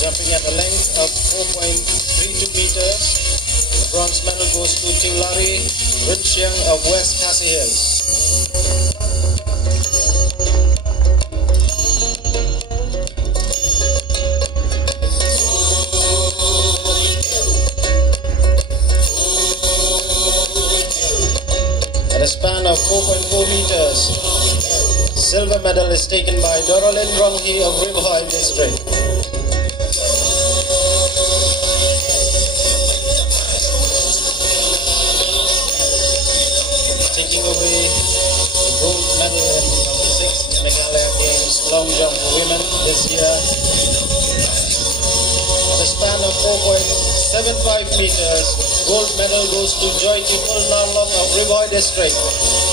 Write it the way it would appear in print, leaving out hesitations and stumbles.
Jumping at a length of 4.32 meters, the bronze medal goes to Tiulari Rinchiang of West Khasi Hills. At a span of 4.4 meters, silver medal is taken by Dorolin Ronghi of Ribhoi district. Taking away the gold medal in the 6th Meghalaya Games long jump for women this year. At a span of 4.75 meters, gold medal goes to Joy Tipul Narlok of Ribhoi district.